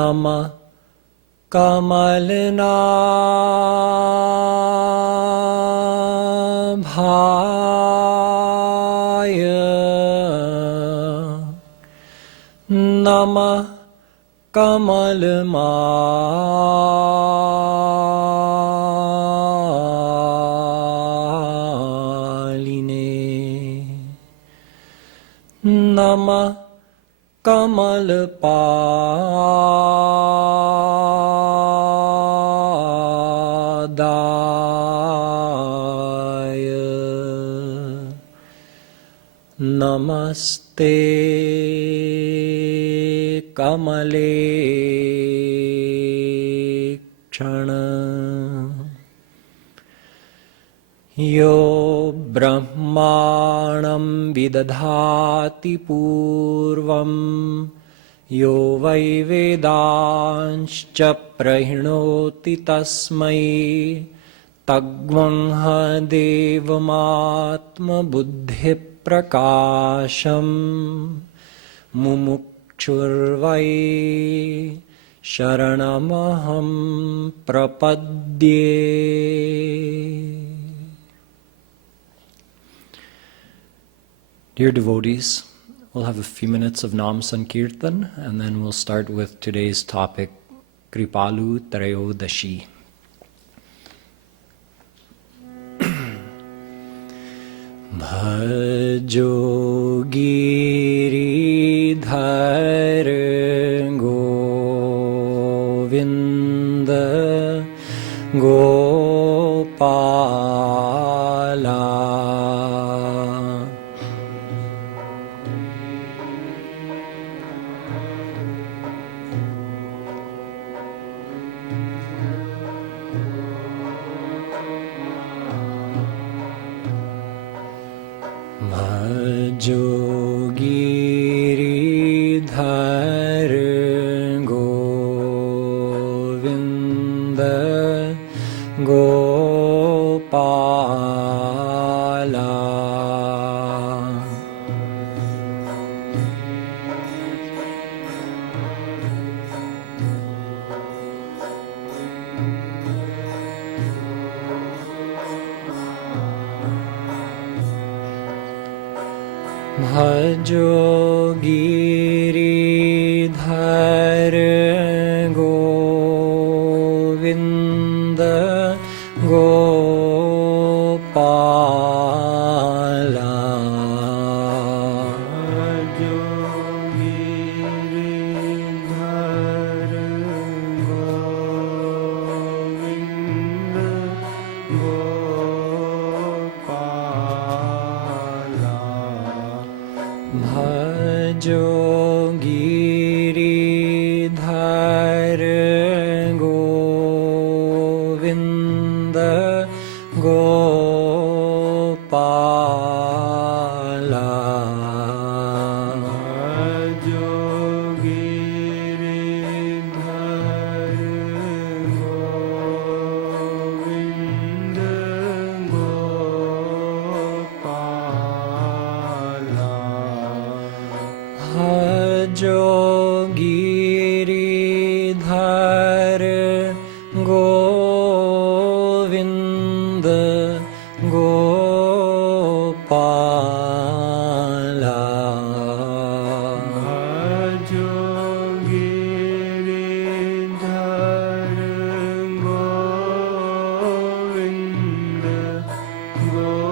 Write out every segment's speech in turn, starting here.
Namah Kamalnabhaya Namah Kamalmaline Namah Kamalpadaya Namaste Kamale Kshana Yo Brahmanam Vidadhati Purvam Yo Vai Vedanscha Prahinoti Tasmai Tagvangha Devamatma Buddhi Prakasham Mumukchurvai Sharanamaham Prapadye. Dear devotees, we'll have a few minutes of Nam Sankirtan and then we'll start with today's topic, Kripalu Trayodashi. Bhajo Giridhar Govinda Gopala Bhajo Giridhar Govinda Gopala Bhajo Giridhar Govinda Gopala Bhajo Giridhar Govinda Gopala Bhajo Giridhar Govinda Gopala Bhajo Giridhar Govinda Gopala Bhajo Giridhar Govinda Gopala Bhajo Giridhar Govinda Gopala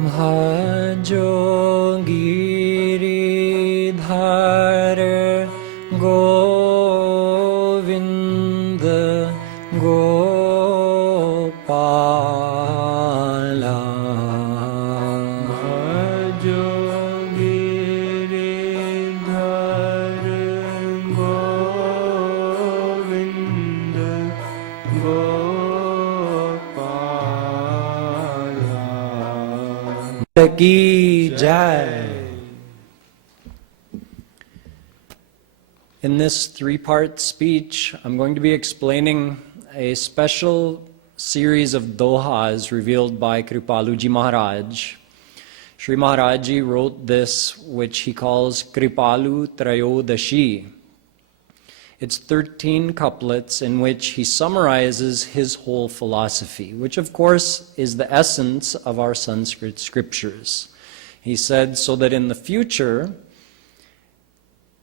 Bhajo Giridhar Govinda Gopala Bhajo Giridhar Govinda Gopala Ki Jai. In this three-part speech, I'm going to be explaining a special series of dohas revealed by Kripaluji Maharaj, Sri Maharaj Ji wrote this, which he calls Kripalu Trayodashi. It's 13 couplets in which he summarizes his whole philosophy, which of course is the essence of our Sanskrit scriptures. He said so that in the future,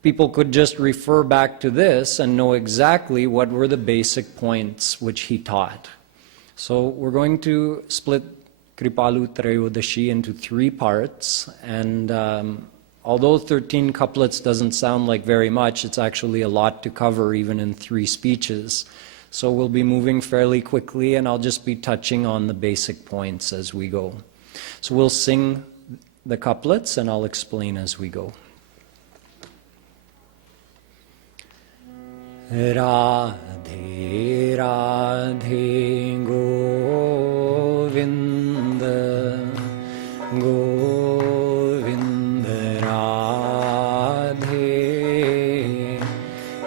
people could just refer back to this and know exactly what were the basic points which he taught. So we're going to split Kripalu Trayodashi into 3 parts, and although 13 couplets doesn't sound like very much, it's actually a lot to cover even in 3 speeches. So we'll be moving fairly quickly, and I'll just be touching on the basic points as we go. So we'll sing the couplets and I'll explain as we go. Radhe Radhe Govinda Govinda Radhe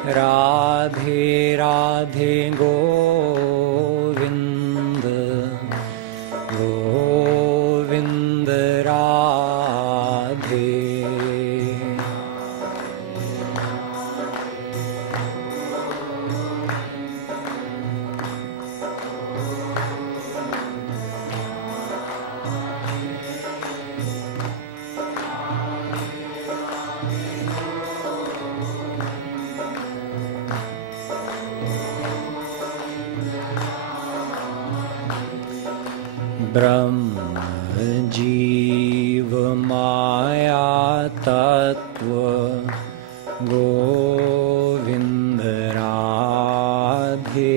Radhe Radhe Govinda Govinda Radhe. Brahma Jeev Maya Tattva Govinda Radhe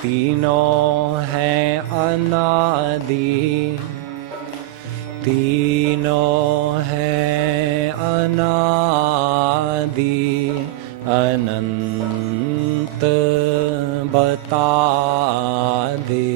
Tino hai anadi Tino hai anadi Anant bata de.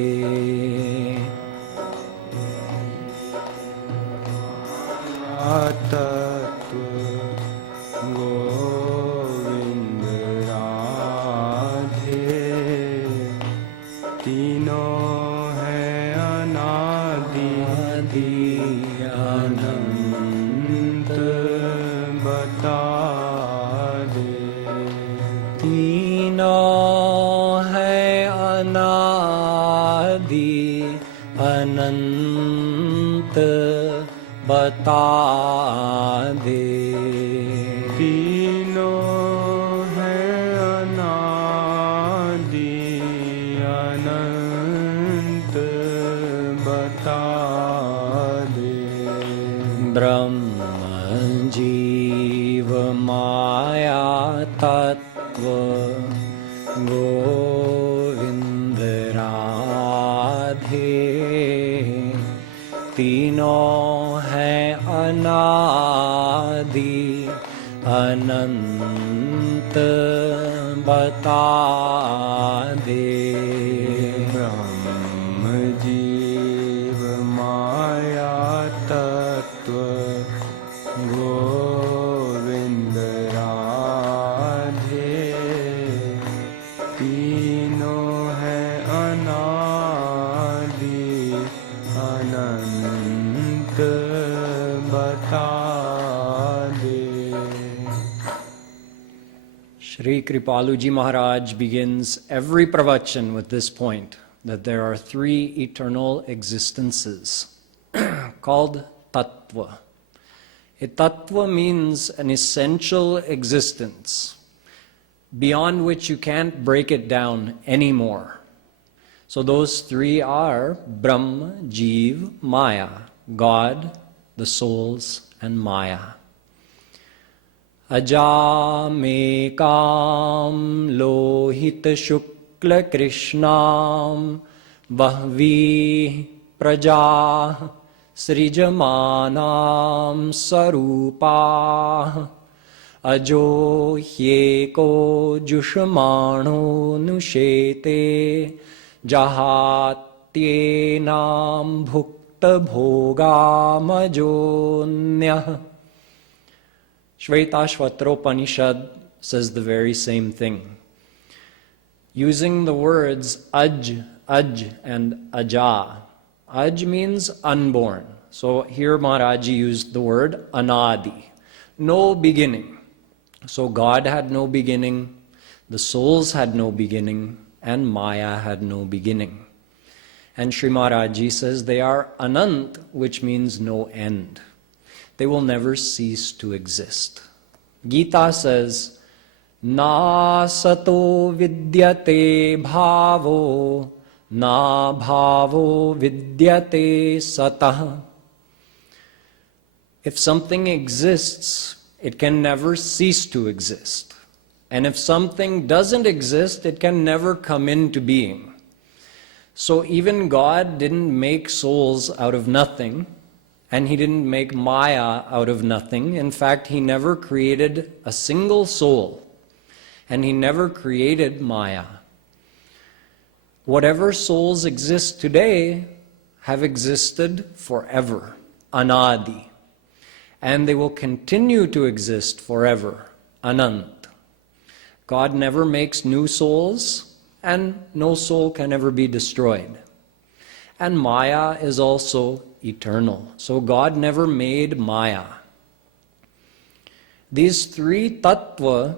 अनंत बता दे तीनों है अनादि अनंत बता दे ब्रह्म जीव माया तत्व गोविंद राधे तीनों है अनादि अनंत बता दे ब्रह्म जीव माया तत्व गोविंद राधे तीनों है अनादि अनंत बता दे. Shri Kripaluji Maharaj begins every pravachan with this point, that there are 3 eternal existences called tattva. A tattva means an essential existence beyond which you can't break it down anymore. So those 3 are Brahma, Jeev, Maya, God, the souls, and Maya. Ajamekam lohita shukla krishnam bahvi praja srijamanam sarupa ajo hyeko jushamano nushete jahatyenam bhukta bhogamajonyah. Shvetashvatropanishad says the very same thing, using the words aj, and aja. Aj means unborn, So here Maharaji used the word anadi, no beginning. So God had no beginning, the souls had no beginning, and Maya had no beginning. And Sri Maharaji says they are anant, which means no end. They will never cease to exist. Gita says, na sato vidyate bhavo, na bhavo vidyate satah. If something exists, it can never cease to exist. And if something doesn't exist, it can never come into being. So even God didn't make souls out of nothing, and He didn't make Maya out of nothing. In fact, He never created a single soul, and He never created Maya. Whatever souls exist today have existed forever, anadi. And they will continue to exist forever, anant. God never makes new souls, and no soul can ever be destroyed. And Maya is also eternal. So God never made Maya. These three tattva,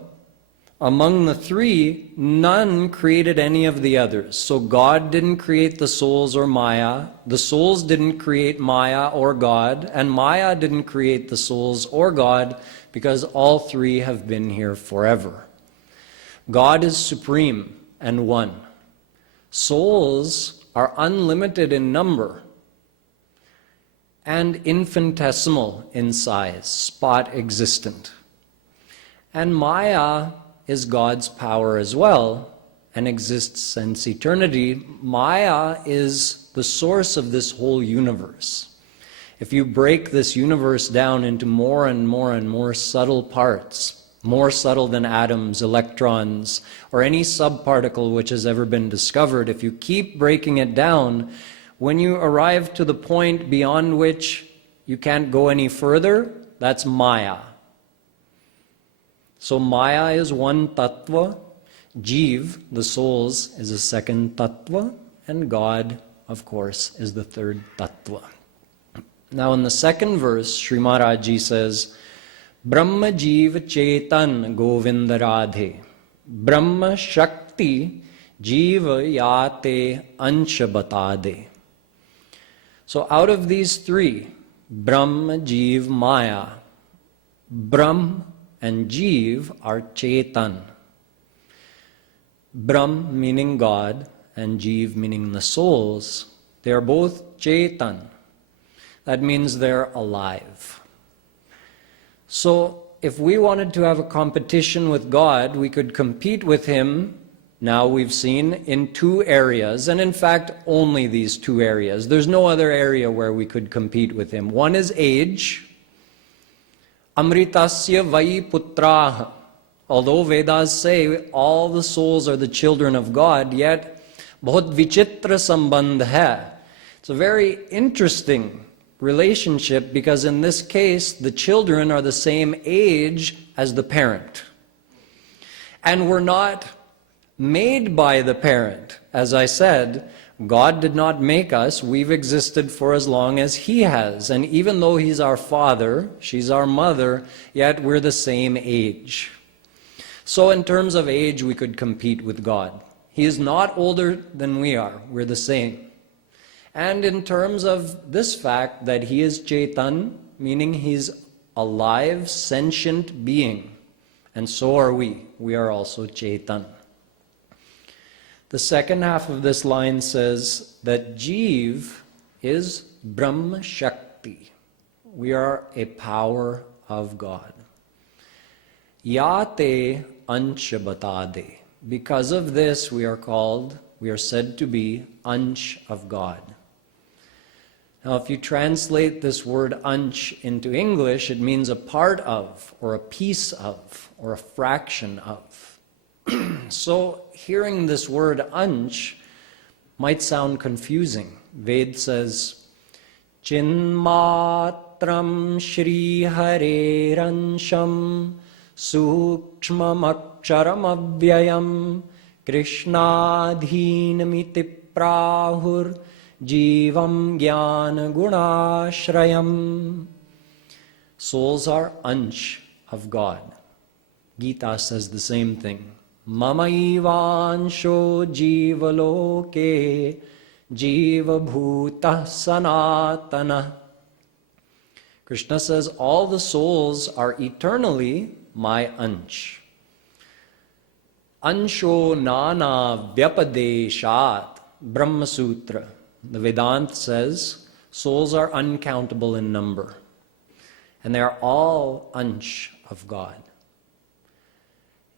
among the three, none created any of the others. So God didn't create the souls or Maya, the souls didn't create Maya or God, and Maya didn't create the souls or God, because all three have been here forever. God is supreme and one. Souls are unlimited in number and infinitesimal in size, spot existent. And Maya is God's power as well and exists since eternity. Maya is the source of this whole universe. If you break this universe down into more and more and more subtle parts, more subtle than atoms, electrons, or any subparticle which has ever been discovered, if you keep breaking it down, when you arrive to the point beyond which you can't go any further, that's Maya. So Maya is one tattva, Jeev, the souls, is a second tattva, and God, of course, is the third tattva. Now in the second verse, Sri Maharaji says, Brahma Jeev Chetan Govinda Radhe, Brahma Shakti Jeeva Yate Ansha Batade. So out of these three, Brahma, Jeev, Maya, Brahm and Jeev are Chetan. Brahm meaning God and Jeev meaning the souls. They are both Chetan. That means they're alive. So if we wanted to have a competition with God, we could compete with Him, now we've seen, in two areas, and in fact only these two areas. There's no other area where we could compete with Him. One is age. Amritasya vai putraha. Although Vedas say all the souls are the children of God, yet bahut vichitra sambandh hai. It's a very interesting relationship, because in this case the children are the same age as the parent. And we're not made by the parent. As I said, God did not make us. We've existed for as long as He has. And even though He's our father, she's our mother, yet we're the same age. So in terms of age, we could compete with God. He is not older than we are. We're the same. And in terms of this fact that He is Chetan, meaning He's a live, sentient being, and so are we. We are also Chetan. The second half of this line says that Jeev is Brahma Shakti. We are a power of God. Yate Ansha Batade. Because of this, we are said to be Ansh of God. Now, if you translate this word ansh into English, it means a part of, or a piece of, or a fraction of. So, hearing this word ansh might sound confusing. Ved says, Chinmatram Shri Hareransham Sukshmam Aksharam Avyayam Krishnadhinamiti Prahur Jeevam Jnana Gunashrayam. Souls are ansh of God. Gita says the same thing. Mamaivansho jivaloke jiva bhuta sanatana. Krishna says all the souls are eternally my ansh. Ansho nana vyapadeshat. Brahma Sutra. The Vedanta says souls are uncountable in number. And they are all ansh of God.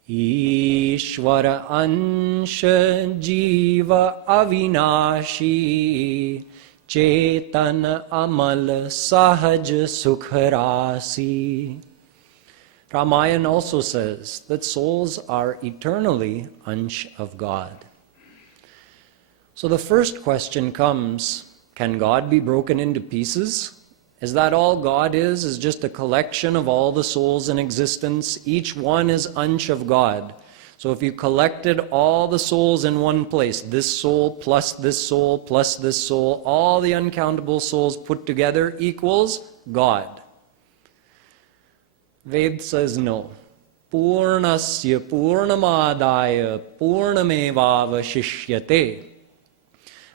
Ishvara ansha jiva avinashi chetan amal sahaj sukharasi. Ramayana also says that souls are eternally ansh of God. So the first question comes, can God be broken into pieces? Is that all God is just a collection of all the souls in existence? Each one is ansh of God. So if you collected all the souls in one place, this soul plus this soul plus this soul, all the uncountable souls put together equals God. Ved says no. Purnasya purnamadaya purnamevavashishyate.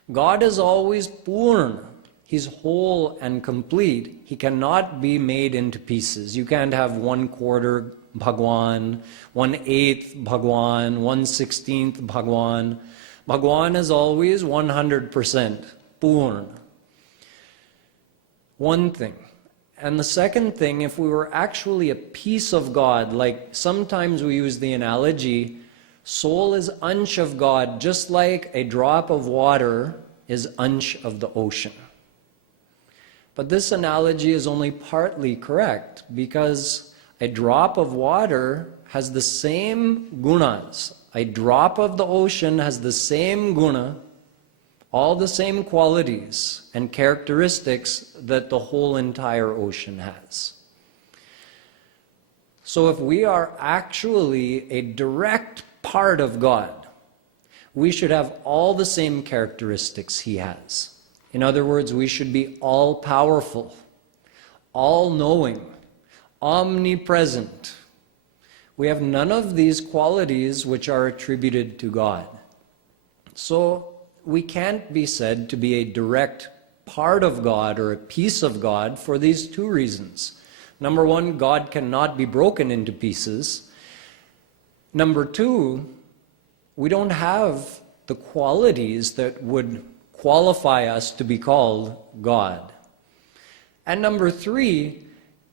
God is always purna. He's whole and complete. He cannot be made into pieces. You can't have 1/4 Bhagwan, 1/8 Bhagwan, 1/16 Bhagwan. Bhagwan is always 100% Purna. One thing. And the second thing, if we were actually a piece of God, like sometimes we use the analogy, soul is ansh of God, just like a drop of water is ansh of the ocean. But this analogy is only partly correct, because a drop of water has the same gunas. A drop of the ocean has the same guna, all the same qualities and characteristics that the whole entire ocean has. So if we are actually a direct part of God, we should have all the same characteristics He has. In other words, we should be all-powerful, all-knowing, omnipresent. We have none of these qualities which are attributed to God. So we can't be said to be a direct part of God or a piece of God for these two reasons. Number one, God cannot be broken into pieces. Number two, we don't have the qualities that would qualify us to be called God. And number three,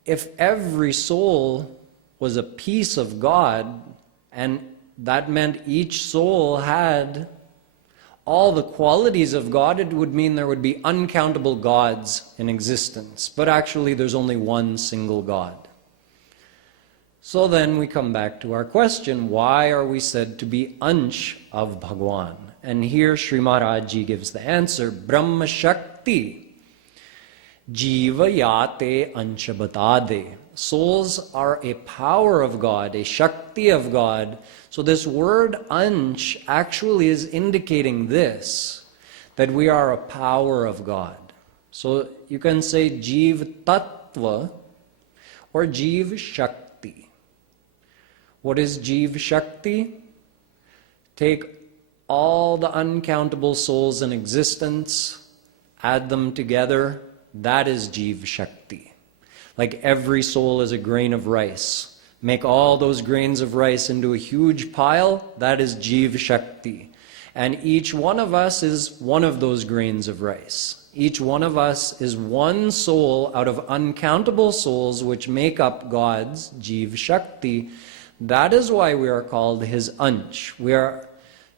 if every soul was a piece of God, and that meant each soul had all the qualities of God, it would mean there would be uncountable gods in existence. But actually there's only one single God. So then we come back to our question, why are we said to be ansh of Bhagwan? And here Sri Maharaj Ji gives the answer, Brahma Shakti Jiva Yate Ansha Batade. Souls are a power of God, a Shakti of God. So this word ansh actually is indicating this, that we are a power of God. So you can say Jeev Tattva or Jeev Shakti. What is Jeev Shakti? Take all the uncountable souls in existence, add them together, that is Jeev Shakti. Like every soul is a grain of rice. Make all those grains of rice into a huge pile, that is Jeev Shakti. And each one of us is one of those grains of rice. Each one of us is one soul out of uncountable souls which make up God's Jeev Shakti. That is why we are called His ansh.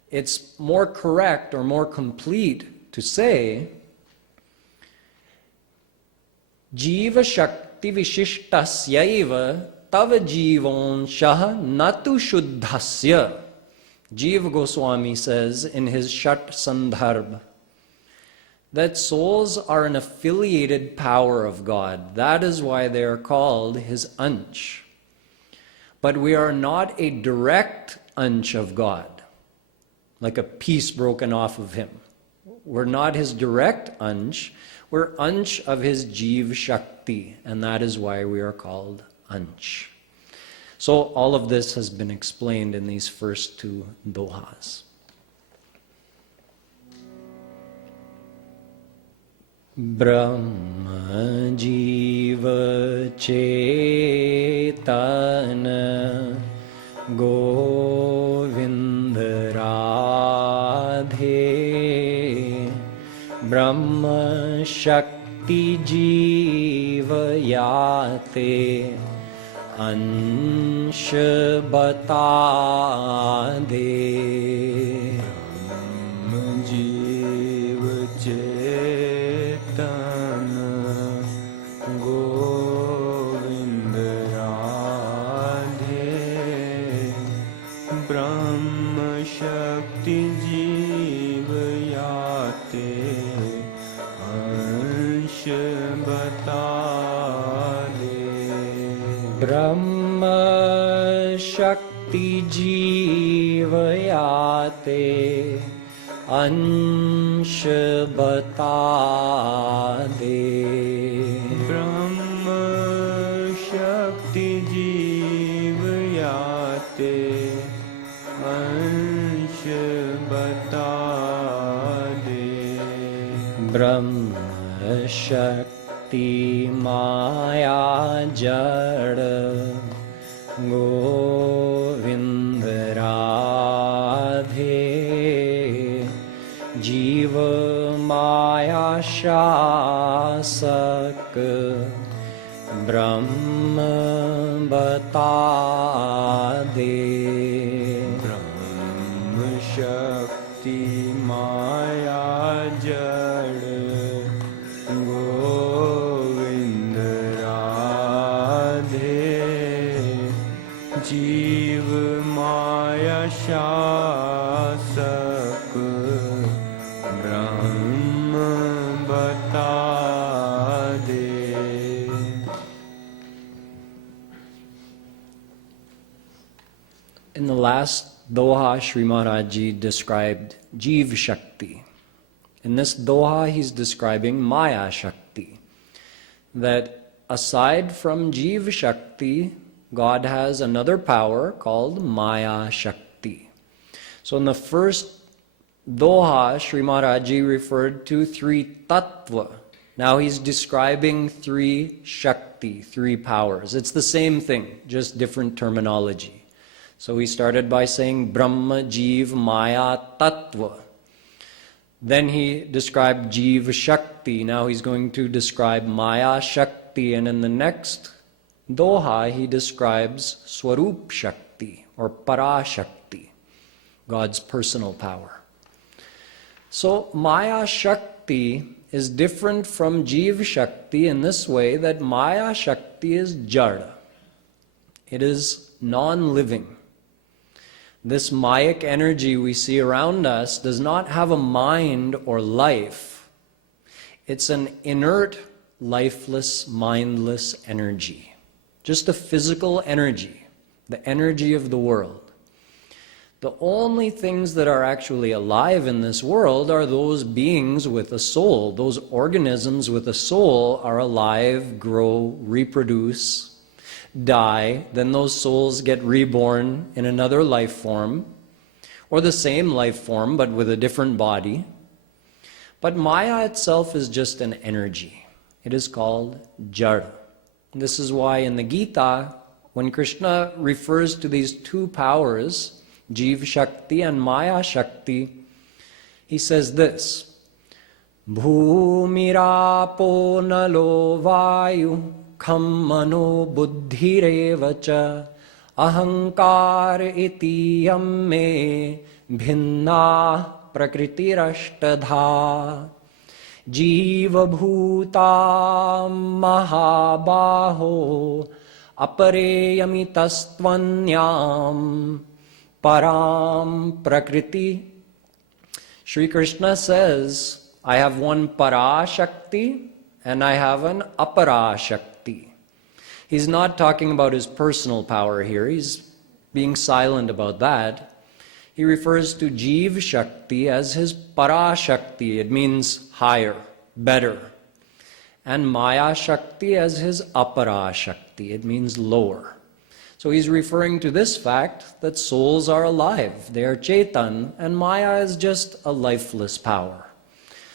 It's more correct or more complete to say Jiva Shakti Vishishtasyaiva Tava Jivonshah Natu Shuddhasya. Jeev Goswami says in his Shat Sandarbh that souls are an affiliated power of God. That is why they are called His ansh. But we are not a direct ansh of God, like a piece broken off of Him. We're not his direct ansh, we're ansh of his Jeev Shakti, and that is why we are called ansh. So all of this has been explained in these first two dohas. Brahma Jeeva Chetana Govinda Radhe Brahma Shakti Jeeva Yate Ansh Bata De Brahma Jeeva Chetana Govinda Radhe Brahma Shakti Jeeva Yate Ansh Bata De Brahma Shakti Jeeva Yate Ansh Bata De Brahma Shakti Jeeva Yate Ansh Bata De Brahma Shakti Maya Jada Govinda Radhe Jeeva Maya Shasak Brahma Bata De Brahma Shakti Maya Jada Govinda Radhe Jeev Maya Shasak Brahma Bata De. In the last doha, Sri Maharaj Ji described Jeev Shakti. In this doha, he's describing Maya Shakti. That aside from Jeev Shakti, God has another power called Maya Shakti. So in the first doha, Sri Maharaj Ji referred to three tattva. Now he's describing three Shakti, three powers. It's the same thing, just different terminology. So he started by saying Brahma, Jeev, Maya, Tattva. Then he described Jeev Shakti. Now he's going to describe Maya Shakti. And in the next doha, he describes Swarup Shakti or Para Shakti, God's personal power. So Maya Shakti is different from Jeev Shakti in this way that Maya Shakti is jada. It is non-living. This Mayic energy we see around us does not have a mind or life. It's an inert, lifeless, mindless energy. Just a physical energy, the energy of the world. The only things that are actually alive in this world are those beings with a soul. Those organisms with a soul are alive, grow, reproduce, die, then those souls get reborn in another life form, or the same life form but with a different body. But Maya itself is just an energy. It is called Jada. This is why in the Gita, when Krishna refers to these two powers, Jeev Shakti and Maya Shakti, he says this, Bhumirapo nalo vayu kham mano buddhirevacha ahankar iti yamme bhinna prakritirashtadha Jeeva bhuta mahabaho apareyamitastvanyam param prakriti. Shri Krishna says, I have one para shakti and I have an apara shakti. He's not talking about his personal power here. He's being silent about that. He refers to Jeev Shakti as his Para Shakti. It means higher, better. And Maya Shakti as his Apara Shakti. It means lower. So he's referring to this fact that souls are alive. They are Chetan, and Maya is just a lifeless power.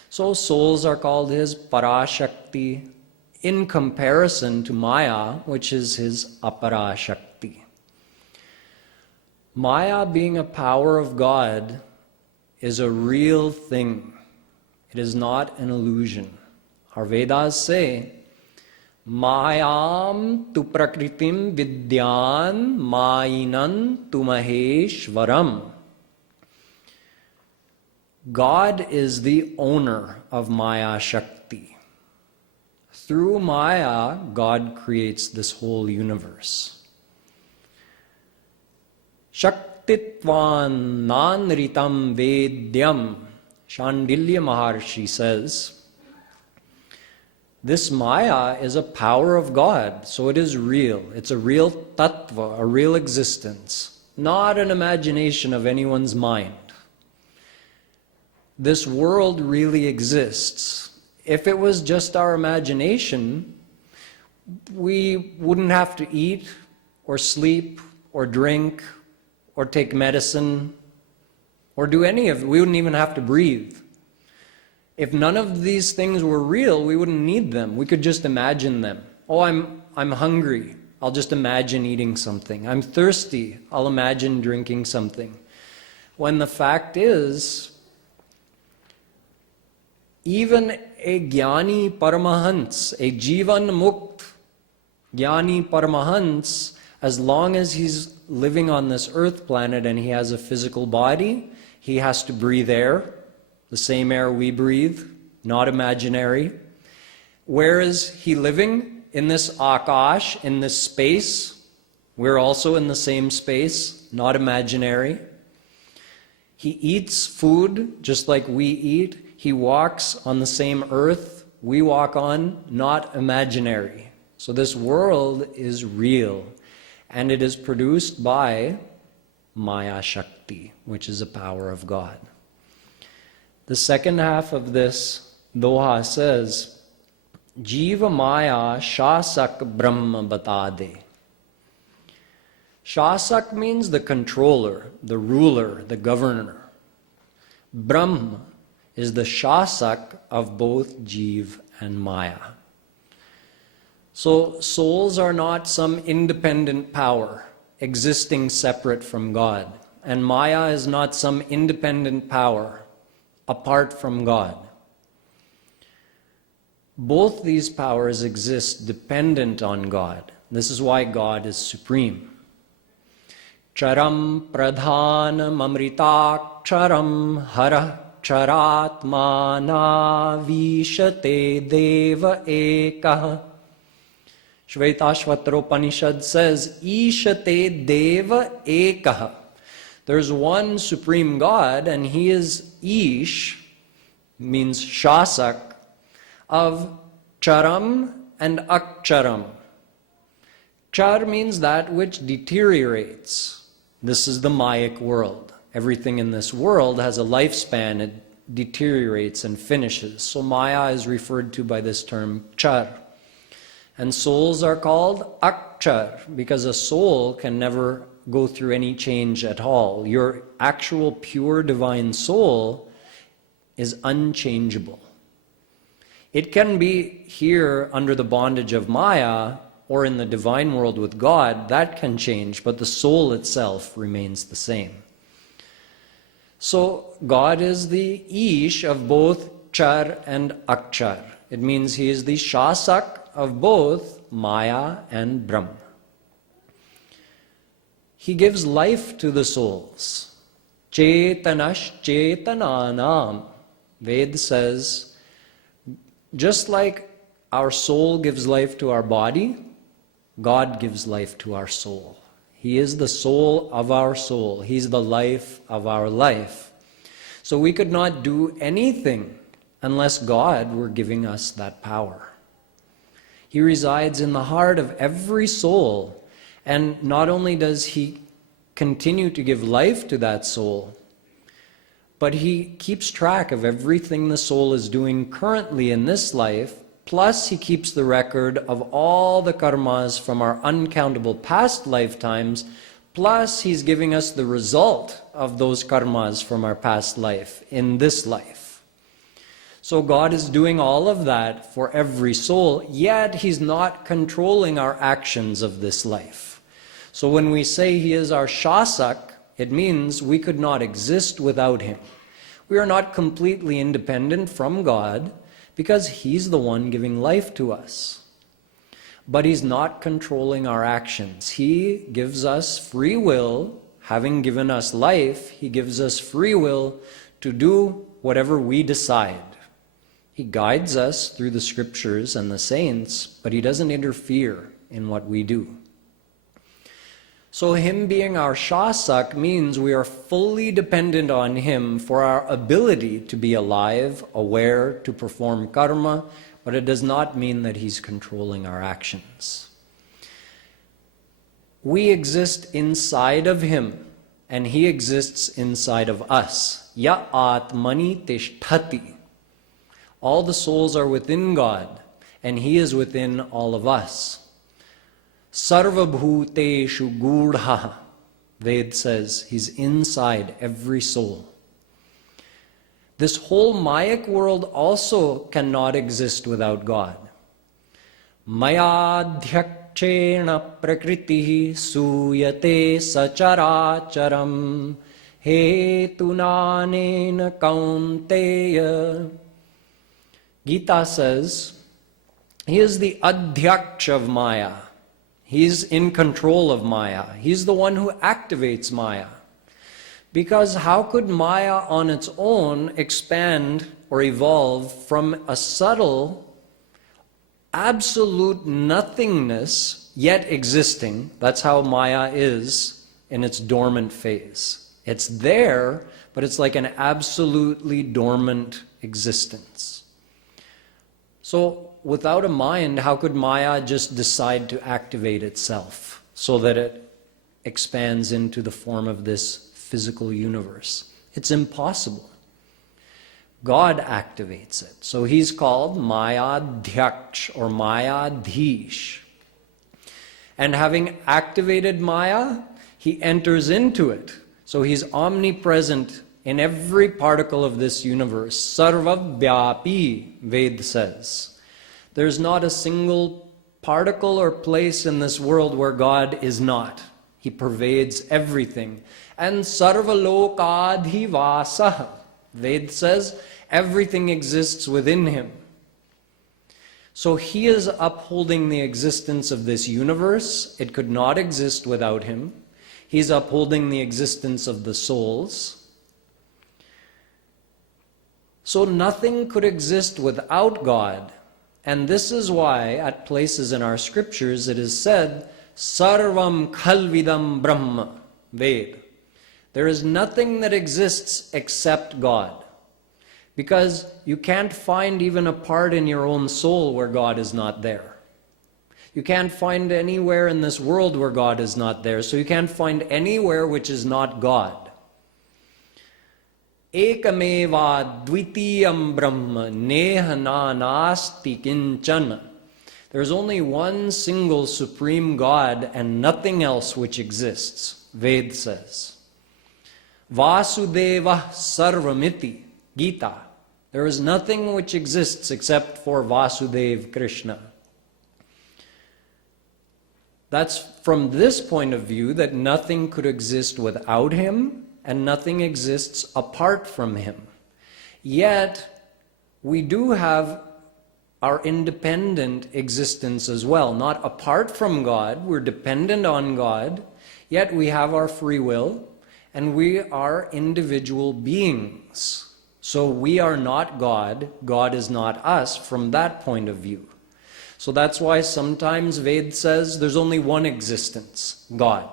So souls are called his Para Shakti in comparison to Maya, which is his Apara Shakti. Maya, being a power of God, is a real thing. It is not an illusion. Our Vedas say, Mayam tu prakritim vidyan mayinan tu maheshvaram. God is the owner of Maya Shakti. Through Maya, God creates this whole universe. Shaktitvan nanritam vedyam, Shandilya Maharshi says, this Maya is a power of God, so it is real. It's a real tattva, a real existence, not an imagination of anyone's mind. This world really exists. If it was just our imagination, we wouldn't have to eat or sleep or drink or take medicine or do any of it. We wouldn't even have to breathe. If none of these things were real, we wouldn't need them. We could just imagine them. Oh, I'm hungry. I'll just imagine eating something. I'm thirsty. I'll imagine drinking something. When the fact is, even a Jnani Paramahans, a Jivan Mukt Jnani Paramahans, as long as he's living on this earth planet and he has a physical body, he has to breathe air, the same air we breathe, not imaginary. Where is he living? In this Akash, in this space. We're also in the same space, not imaginary. He eats food just like we eat. He walks on the same earth we walk on, not imaginary. So this world is real, and it is produced by Maya Shakti, which is a power of God. The second half of this doha says, Jiva Maya Shasak Brahma Batade. Shasak means the controller, the ruler, the governor. Brahma is the Shasak of both Jeev and Maya. So souls are not some independent power existing separate from God, and Maya is not some independent power apart from God. Both these powers exist dependent on God. This is why God is supreme. Charam pradhanam amritaksharam hara charatmana vishate deva ekah. Shvetashvatropanishad says, Ishate deva ekah. There's one supreme God, and he is Ish, means Shasak, of Charam and Akcharam. Char means that which deteriorates. This is the Mayic world. Everything in this world has a lifespan. It deteriorates and finishes. So Maya is referred to by this term, Char. And souls are called Akchar, because a soul can never go through any change at all. Your actual pure divine soul is unchangeable. It can be here under the bondage of Maya or in the divine world with God, that can change, but the soul itself remains the same. So God is the Ish of both Char and Akchar. It means he is the Shasak of both Maya and Brahma. He gives life to the souls. Chetanash chetananam. Ved says, just like our soul gives life to our body, God gives life to our soul. He is the soul of our soul. He's the life of our life. So we could not do anything unless God were giving us that power. He resides in the heart of every soul, and not only does he continue to give life to that soul, but he keeps track of everything the soul is doing currently in this life, plus he keeps the record of all the karmas from our uncountable past lifetimes, plus he's giving us the result of those karmas from our past life in this life. So God is doing all of that for every soul, yet he's not controlling our actions of this life. So when we say he is our shasak, it means we could not exist without him. We are not completely independent from God because he's the one giving life to us. But he's not controlling our actions. He gives us free will. Having given us life, he gives us free will to do whatever we decide. He guides us through the scriptures and the saints, but he doesn't interfere in what we do. So him being our shasak means we are fully dependent on him for our ability to be alive, aware, to perform karma, but it does not mean that he's controlling our actions. We exist inside of him, and he exists inside of us. Ya atmani tishtati. All the souls are within God, and he is within all of us. Sarva bhuteshu gudha. Ved says he's inside every soul. This whole Mayic world also cannot exist without God. Mayadhyakchena prakritihi suyate sacharacharam hetunanena kaunteya. Gita says he is the adhyaksh of Maya. He's in control of Maya. He's the one who activates Maya. Because how could Maya on its own expand or evolve from a subtle, absolute nothingness, yet existing? That's how Maya is in its dormant phase. It's there, but it's like an absolutely dormant existence. So without a mind, how could Maya just decide to activate itself so that it expands into the form of this physical universe? It's impossible. God activates it. So he's called Mayadhyaksh or Mayadhish. And having activated Maya, he enters into it. So he's omnipresent in every particle of this universe. Sarva Vyapi, Ved says. There's not a single particle or place in this world where God is not. He pervades everything. And Sarva Lokadhi Vasaha. Ved says everything exists within him. So he is upholding the existence of this universe. It could not exist without him. He's upholding the existence of the souls. So nothing could exist without God. And this is why at places in our scriptures it is said, Sarvam Khalvidam Brahma, Ved. There is nothing that exists except God. Because you can't find even a part in your own soul where God is not there. You can't find anywhere in this world where God is not there. So you can't find anywhere which is not God. Ekameva dvitiyam brahma neha nasti kinchana. There's only one single supreme God and nothing else which exists, Ved says. Vasudeva sarvamiti, Gita. There is nothing which exists except for Vasudev Krishna. That's from this point of view that nothing could exist without him and nothing exists apart from him. Yet, we do have our independent existence as well. Not apart from God, we're dependent on God, yet we have our free will, and we are individual beings. So we are not God, God is not us from that point of view. So that's why sometimes Ved says there's only one existence, God.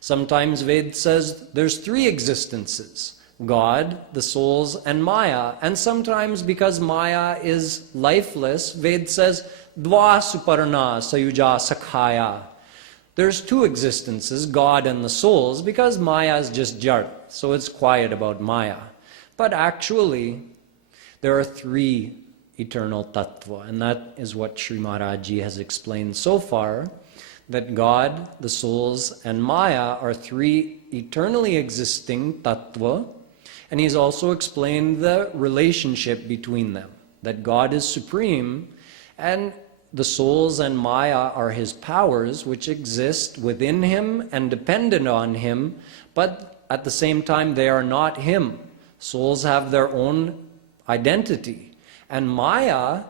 Sometimes Ved says there's three existences, God, the souls, and Maya. And sometimes because Maya is lifeless, Ved says Dva Suparna Sayuja Sakhaya. there's two existences, God and the souls, because Maya is just Jar, so it's quiet about Maya. But actually, there are three eternal tattva, and that is what Sri Maharaj Ji has explained so far, that God, the souls, and Maya are three eternally existing tattva, and he's also explained the relationship between them, that God is supreme, and the souls and Maya are his powers which exist within him and dependent on him, but at the same time they are not him. Souls have their own identity, and Maya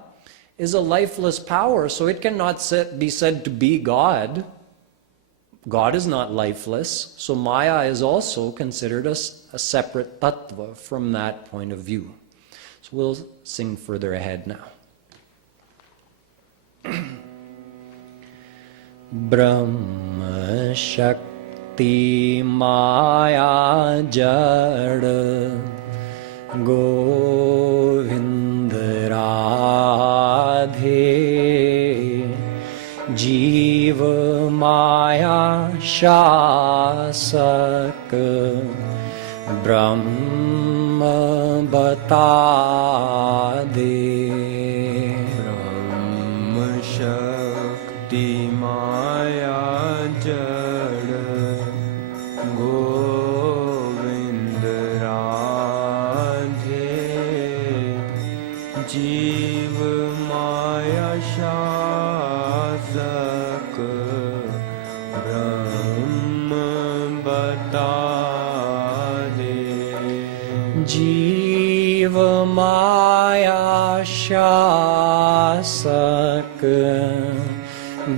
is a lifeless power, so it cannot be said to be God. God is not lifeless, so Maya is also considered a separate tattva from that point of view. So we'll sing further ahead now. Brahma Shakti Maya Jada Govind Radhe Jeev Maya Shasak Brahma Bata De Brahma Shakti Maya Jada Govind Radhe Jeev Maya Shasak Brahma Bata De Jeev Maya Shasak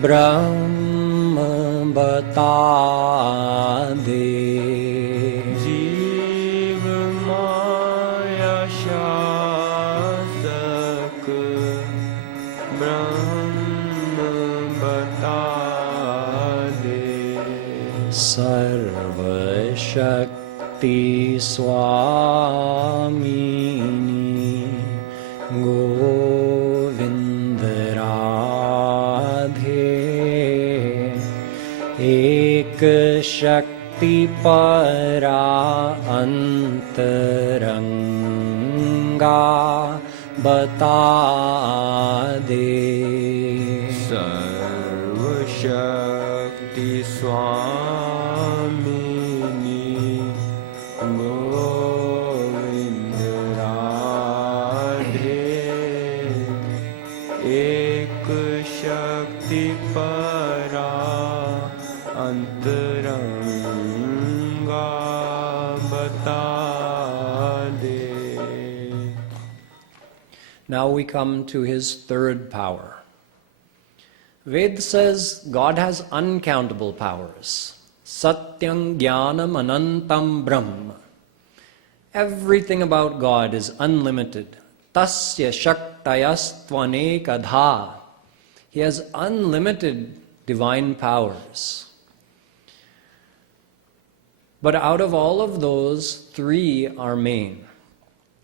Brahma Bata De Jeev Maya Shasak Brahma Bata De Sarva Shakti Swamini Govind Radhe Ek Shakti Para Antaranga Bata De Sarva Shakti Swamini Govind Radhe Ek Shakti Para Antaranga Bata De. Now we come to his third power. Ved says God has uncountable powers. Satyam Jnanam Anantam Brahma. Everything about God is unlimited. Tasya Shaktayastvanekadha. He has unlimited divine powers. But out of all of those, three are main.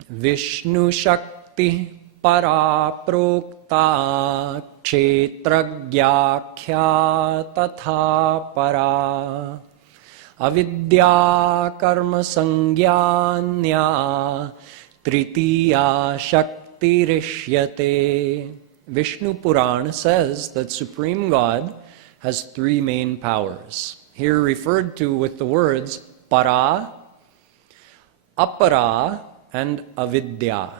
Vishnu Shakti Paraprokta Kshetragyakya Tatha Para Avidya Karma Sangyanya Tritiya Shakti Rishyate. Vishnu Puran says that Supreme God has three main powers, here referred to with the words Para, Apara, and Avidya.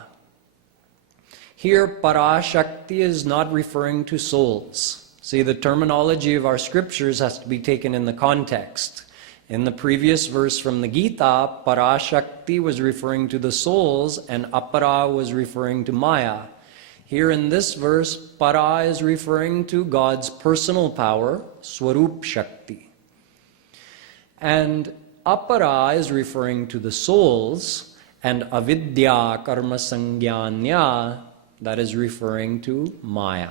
Here, Para Shakti is not referring to souls. See, the terminology of our scriptures has to be taken in the context. In the previous verse from the Gita, Para Shakti was referring to the souls and Apara was referring to Maya. Here in this verse, Para is referring to God's personal power, Swarup Shakti. And Apara is referring to the souls, and Avidya Karma Sangyanya, that is referring to Maya.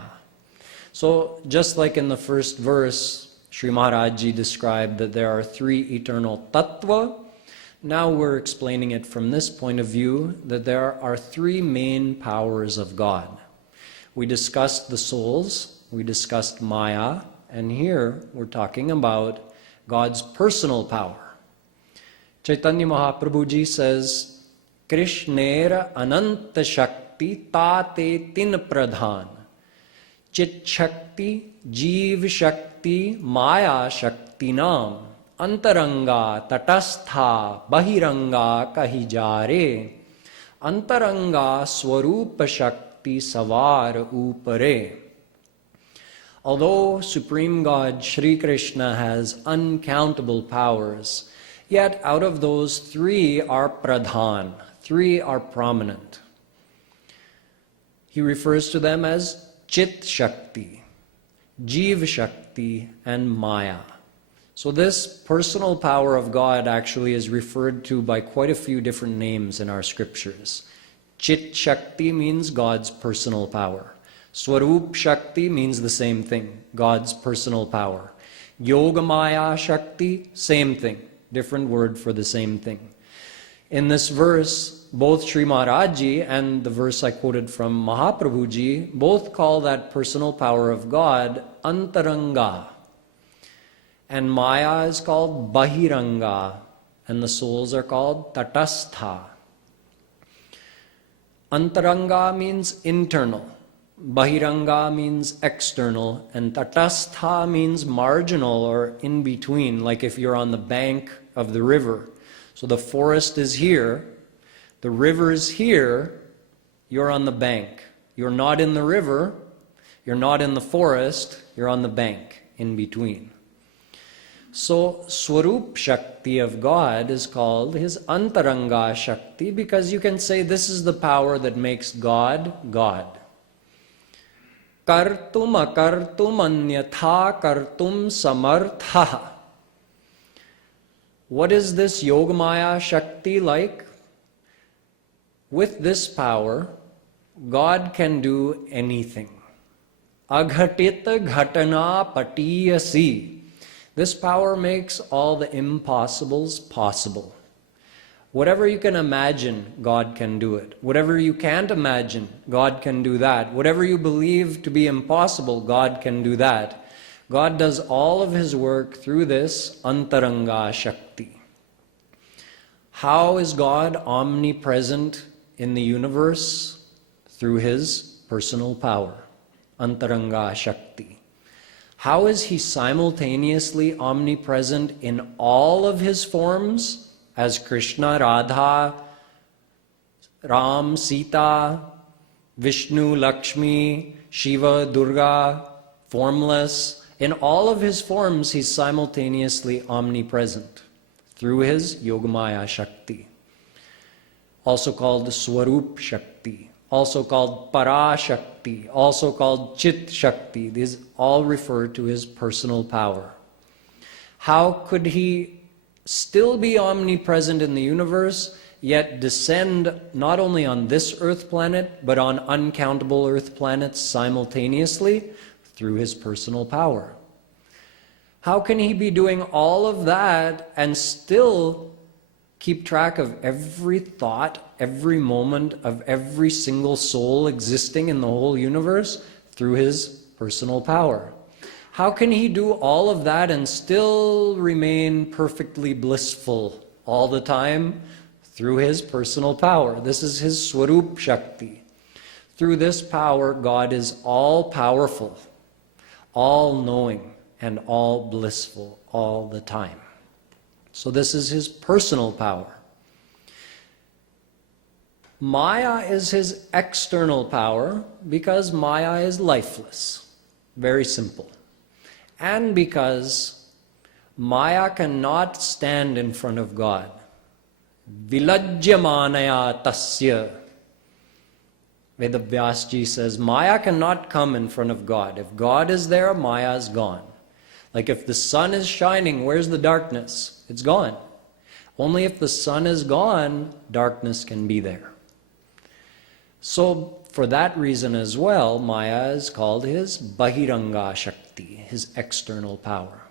So just like in the first verse, Sri Maharaj Ji described that there are three eternal tattva, now we're explaining it from this point of view, that there are three main powers of God. We discussed the souls, we discussed Maya, and here we're talking about God's personal power. Chaitanya Mahaprabhuji says, Krishnera ananta shakti tate tin pradhan. Chit Shakti, Jeev Shakti, Maya Shakti Nam, Antaranga Tatastha, Bahiranga Kahijare, Antaranga Swarupa Shakti Savar Upare. Although Supreme God Shri Krishna has uncountable powers, yet out of those three are pradhan, three are prominent. He refers to them as Chit Shakti, Jeev Shakti, and Maya. So this personal power of God actually is referred to by quite a few different names in our scriptures. Chit Shakti means God's personal power. Swarup Shakti means the same thing, God's personal power. Yoga Maya Shakti, same thing, different word for the same thing. In this verse, both Sri Maharajji and the verse I quoted from Mahaprabhuji both call that personal power of God Antaranga. And Maya is called Bahiranga, and the souls are called Tatastha. Antaranga means internal, Bahiranga means external, and Tatastha means marginal or in between, like if you're on the bank of the river. So the forest is here, the river is here, you're on the bank. You're not in the river, you're not in the forest, you're on the bank, in between. So Swarup Shakti of God is called his Antaranga Shakti because you can say this is the power that makes God, God. Kartum akartum anyatha kartum samartha. What is this Yogamaya Shakti like? With this power, God can do anything. Aghatita ghatana patiyasi. This power makes all the impossibles possible. Whatever you can imagine, God can do it. Whatever you can't imagine, God can do that. Whatever you believe to be impossible, God can do that. God does all of his work through this Antaranga Shakti. How is God omnipresent in the universe? Through his personal power, Antaranga Shakti. How is he simultaneously omnipresent in all of his forms as Krishna, Radha, Ram, Sita, Vishnu, Lakshmi, Shiva, Durga, formless? In all of his forms, he's simultaneously omnipresent through his Yogamaya Shakti, also called Swarup Shakti, also called Para Shakti, also called Chit Shakti. These all refer to his personal power. How could he still be omnipresent in the universe, yet descend not only on this earth planet, but on uncountable earth planets simultaneously? Through his personal power. How can he be doing all of that and still keep track of every thought, every moment of every single soul existing in the whole universe? Through his personal power. How can he do all of that and still remain perfectly blissful all the time? Through his personal power. This is his Swarup Shakti. Through this power, God is all-powerful, all-knowing, and all blissful all the time. So this is his personal power. Maya is his external power because Maya is lifeless. Very simple. And because Maya cannot stand in front of God. Vilajyamanaya tasya. Vedavyasji says, Maya cannot come in front of God. If God is there, Maya is gone. Like if the sun is shining, where's the darkness? It's gone. Only if the sun is gone, darkness can be there. So for that reason as well, Maya is called his Bahiranga Shakti, his external power.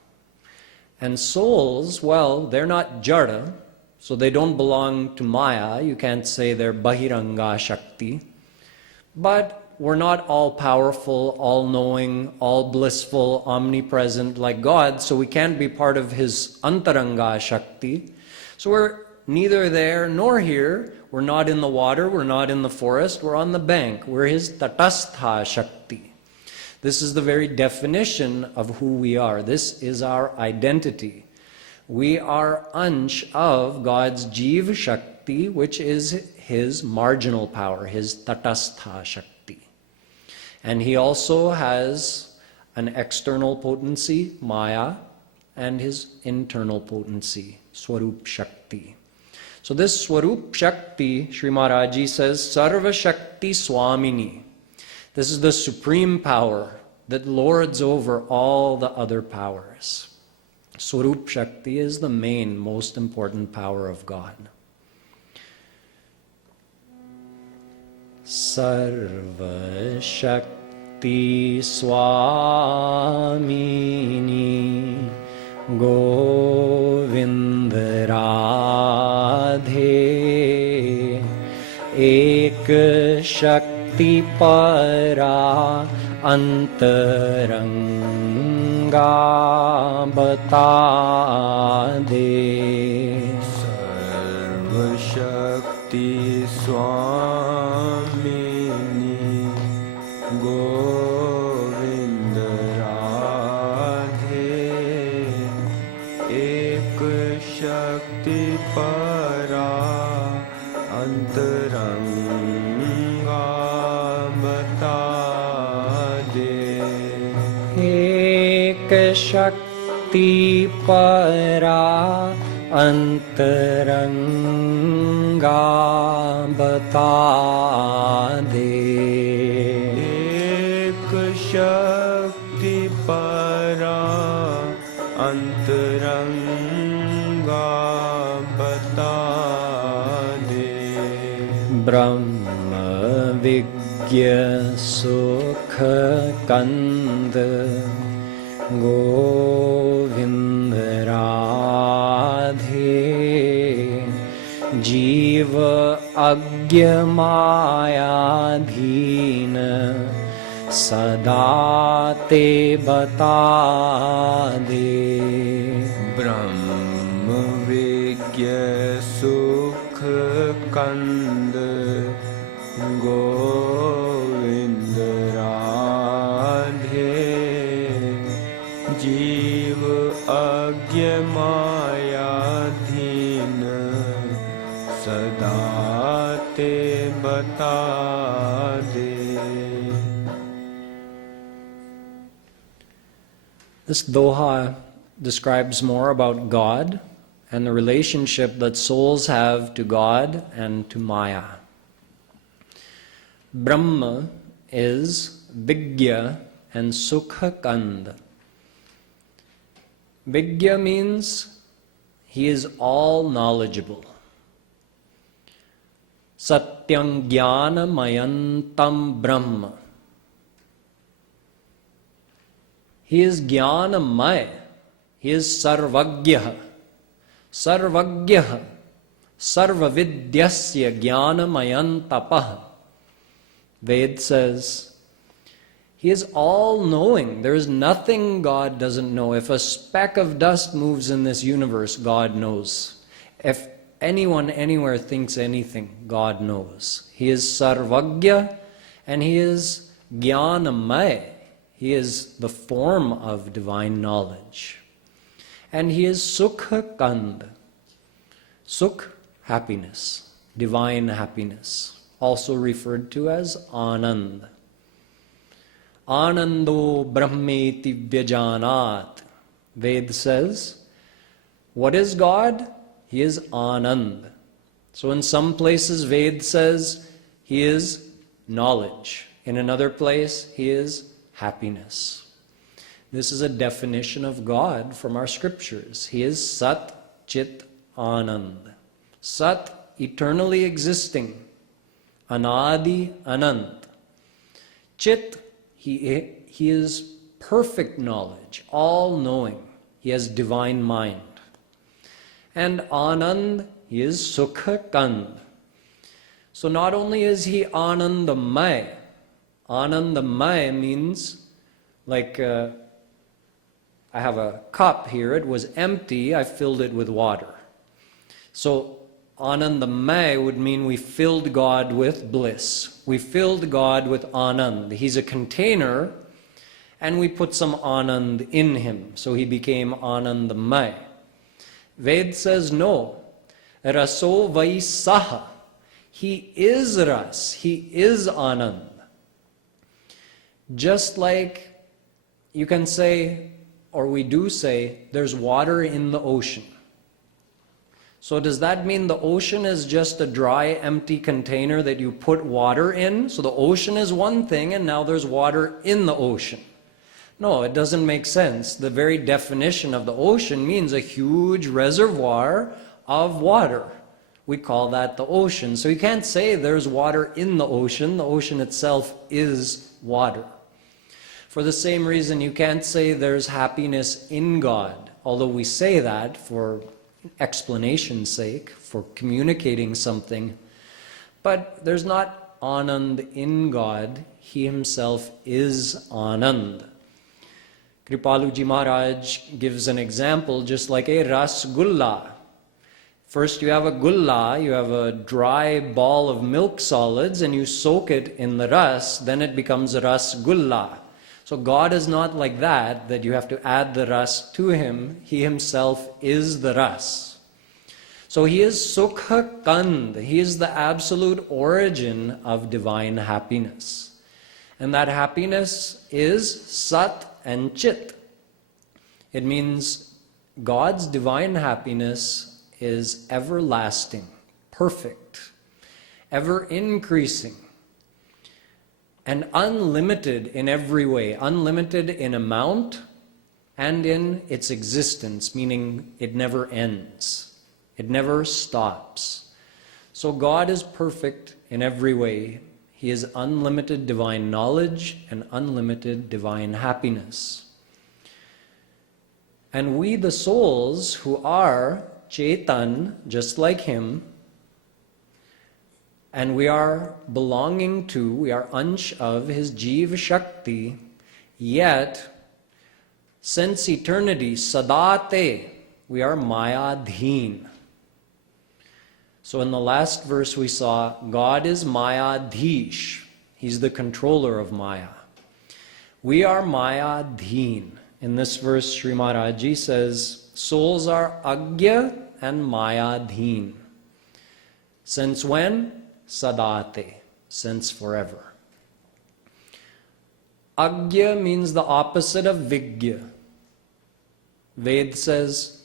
And souls, well, they're not Jada, so they don't belong to Maya. You can't say they're Bahiranga Shakti. But we're not all powerful, all knowing, all blissful, omnipresent like God, so we can't be part of his antaranga Shakti. So we're neither there nor here. We're not in the water, we're not in the forest, we're on the bank. We're his tatastha Shakti. This is the very definition of who we are. This is our identity. We are ansh of God's Jeev Shakti, which is his marginal power, his tatastha Shakti. And he also has an external potency, Maya, and his internal potency, Swarup Shakti. So this Swarup Shakti, Sri Maharaji says, Sarva Shakti Swamini. This is the supreme power that lords over all the other powers. Swarup Shakti is the main, most important power of God. Sarva Shakti Swamini Govinda Radhe Ek Shakti Para Antaranga Bata De Sarva Shakti Swamini Govinda Radhe Ek Shakti Para Antaranga Bata Ek Shakti Para Antaranga Bata De Ek Shakti Para Antaranga Bata De Brahma Vigya Sukha Kanda Govinda Radhe Jeeva Agya Maya Dhina Sadate Bata De Brahma Vigya Sukha Kanda Govinda Radhe Jeev Agya Maya Dhina Sadate Bata De. This doha describes more about God and the relationship that souls have to God and to Maya. Brahma is Vigya and Sukha Kanda. Vigya means he is all knowledgeable. Satyam Jnana Mayantam Brahma. He is Jnanamay. He is Sarvagya. Sarvagya. Sarvavidyasya Jnanamayantapah. Ved says, he is all-knowing. There is nothing God doesn't know. If a speck of dust moves in this universe, God knows. If anyone anywhere thinks anything, God knows. He is Sarvagya and he is Jnanamay. He is the form of divine knowledge. And he is Sukha Kanda. Sukh, happiness, divine happiness, also referred to as Anand. Anando Brahmeti Vyajanat. Ved says, what is God? He is Anand. So in some places Ved says he is knowledge. In another place he is happiness. This is a definition of God from our scriptures. He is Sat Chit Anand. Sat, eternally existing. Anadi Anant. Chit, he is perfect knowledge, all-knowing. He has divine mind. And Anand, he is Sukha Kand. So not only is he Anandamay, Anandamaya means like I have a cup here, it was empty, I filled it with water. So Anandamaya would mean we filled God with bliss. We filled God with Anand. He's a container and we put some Anand in him. So he became Anandamaya. Ved says no. Raso vai saha. He is ras. He is Anand. Just like you can say, or we do say, there's water in the ocean. So does that mean the ocean is just a dry, empty container that you put water in? So the ocean is one thing and now there's water in the ocean. No, it doesn't make sense. The very definition of the ocean means a huge reservoir of water. We call that the ocean. So you can't say there's water in the ocean. The ocean itself is water. For the same reason, you can't say there's happiness in God, although we say that for explanation's sake, for communicating something. But there's not Anand in God. He himself is Anand. Kripaluji Maharaj gives an example just like a rasgulla. First you have a gulla, you have a dry ball of milk solids and you soak it in the ras, then it becomes a rasgulla. So God is not like that you have to add the ras to him. He himself is the ras. So he is Sukha Kand. He is the absolute origin of divine happiness. And that happiness is Sat and Chit. It means God's divine happiness is everlasting, perfect, ever increasing, and unlimited in every way, unlimited in amount and in its existence, meaning it never ends, it never stops. So God is perfect in every way. He is unlimited divine knowledge and unlimited divine happiness. And we, the souls who are Chetan, just like him, and we are belonging to, we are ansh of his Jeev Shakti, yet since eternity, sadate, we are Maya Dhin. So in the last verse we saw, God is Maya Dhish. He's the controller of Maya. We are Maya Dhin. In this verse, Sri Maharaj Ji says, souls are Agya and Maya Dhin. Since when? Sadate. Since forever. Agya means the opposite of Vigya. Ved says,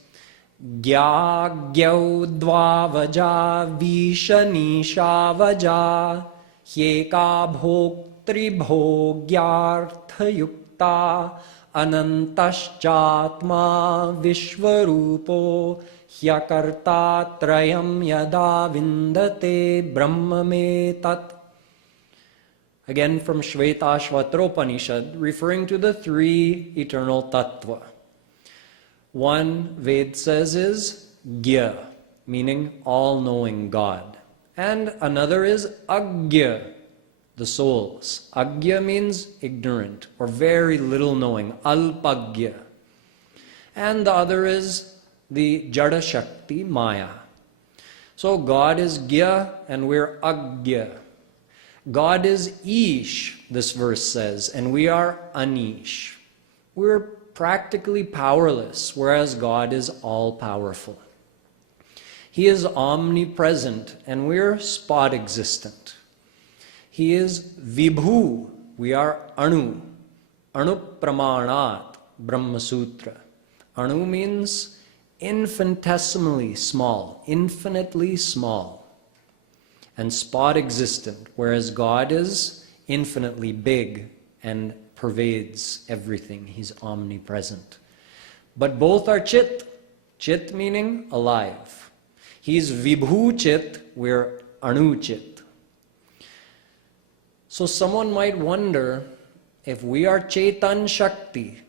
Gya gyau dvavaja vishanisha vaja hyeka bhoktri bhogyartha yukta anantaschatma vishvarupo hyakarta trayam yada vindate brahma me tat. Again from Shvetashvatropanishad, referring to the three eternal tattva. One, Ved says, is Gya, meaning all-knowing God. And another is Agya, the souls. Agya means ignorant or very little knowing, Alpagya. And the other is the Jada Shakti, Maya. So God is Gya and we're Agya. God is Ish, this verse says, and we are Anish. We're practically powerless, whereas God is all-powerful. He is omnipresent, and we're spot-existent. He is Vibhu, we are Anu, Anu Pramanat, Brahma Sutra. Anu means infinitesimally small, infinitely small, and spot-existent, whereas God is infinitely big and pervades everything. He's omnipresent. But both are Chit. Chit meaning alive. He's Vibhu Chit, we're Anu Chit. So someone might wonder, if we are Chetan Shakti,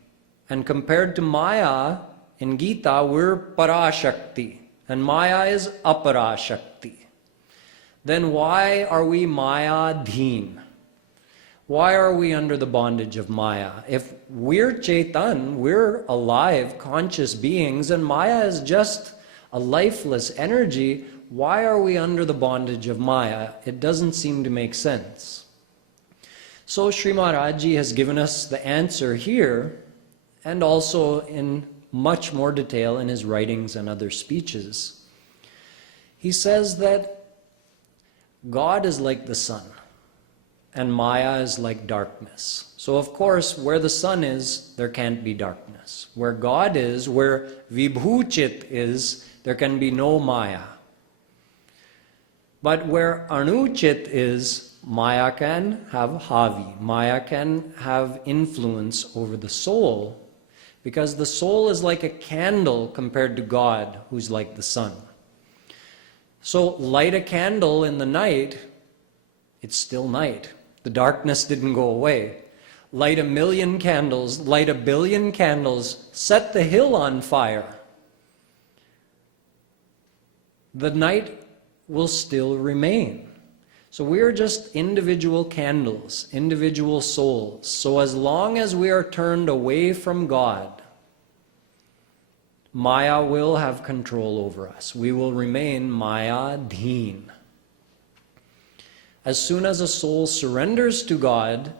and compared to Maya, in Gita, we're Parashakti, and Maya is Aparashakti. Then why are we Maya Dhin? Why are we under the bondage of Maya? If we're Chaitan, we're alive, conscious beings, and Maya is just a lifeless energy, why are we under the bondage of Maya? It doesn't seem to make sense. So Sri Maharaj Ji has given us the answer here, and also in much more detail in his writings and other speeches. He says that God is like the sun, and Maya is like darkness. So of course, where the sun is, there can't be darkness. Where God is, where Vibhuchit is, there can be no Maya. But where Anuchit is, Maya can have Havi. Maya can have influence over the soul, because the soul is like a candle compared to God, who's like the sun. So light a candle in the night, it's still night. The darkness didn't go away. Light 1,000,000 candles, light 1,000,000,000 candles, set the hill on fire. The night will still remain. So we are just individual candles, individual souls. So as long as we are turned away from God, Maya will have control over us. We will remain Maya-dheen. As soon as a soul surrenders to God,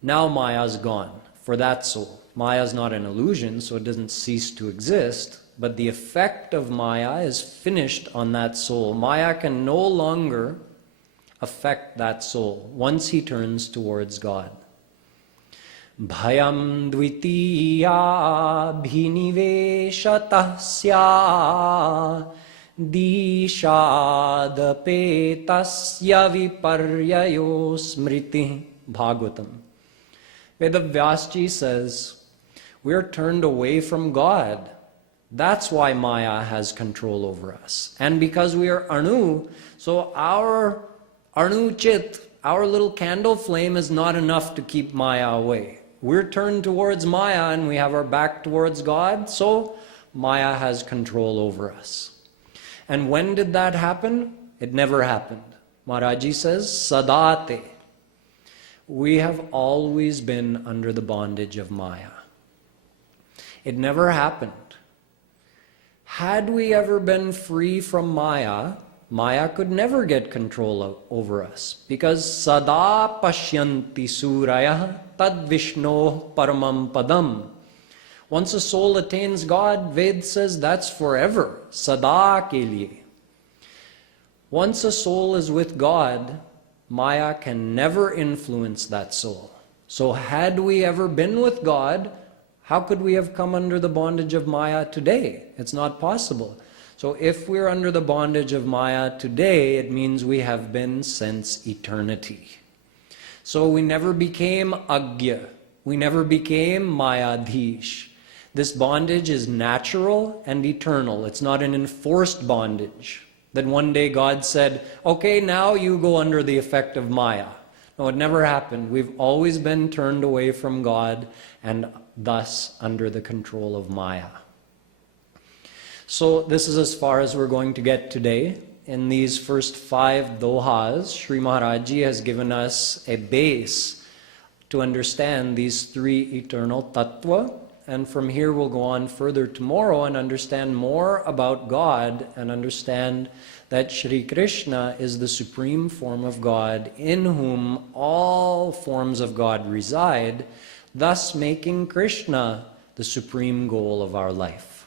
now Maya's gone for that soul. Maya's not an illusion, so it doesn't cease to exist, but the effect of Maya is finished on that soul. Maya can no longer affect that soul once he turns towards God. Bhayam dvitiya bhiniveshatasya dishadapetasya viparyayo smriti. Bhagavatam. Vedavyasji says, we are turned away from God. That's why Maya has control over us. And because we are Anu, so our Anu Chit, our little candle flame, is not enough to keep Maya away. We're turned towards Maya and we have our back towards God, so Maya has control over us. And when did that happen? It never happened. Maharaji says, Sadate. We have always been under the bondage of Maya. It never happened. Had we ever been free from Maya, Maya could never get control over us, because Sada Pashyanti Suraya Tad Vishno Paramam Padam. Once a soul attains God, Ved says that's forever, Sada ke liye. Once a soul is with God, Maya can never influence that soul. So had we ever been with God, how could we have come under the bondage of Maya today? It's not possible. So if we're under the bondage of Maya today, it means we have been since eternity. So we never became Agya. We never became Mayadhish. This bondage is natural and eternal. It's not an enforced bondage that one day God said, okay, now you go under the effect of Maya. No, it never happened. We've always been turned away from God and thus under the control of Maya. So this is as far as we're going to get today. In these first 5 dohas, Sri Maharaj Ji has given us a base to understand these 3 eternal tattva. And from here we'll go on further tomorrow and understand more about God and understand that Shri Krishna is the supreme form of God in whom all forms of God reside, thus making Krishna the supreme goal of our life.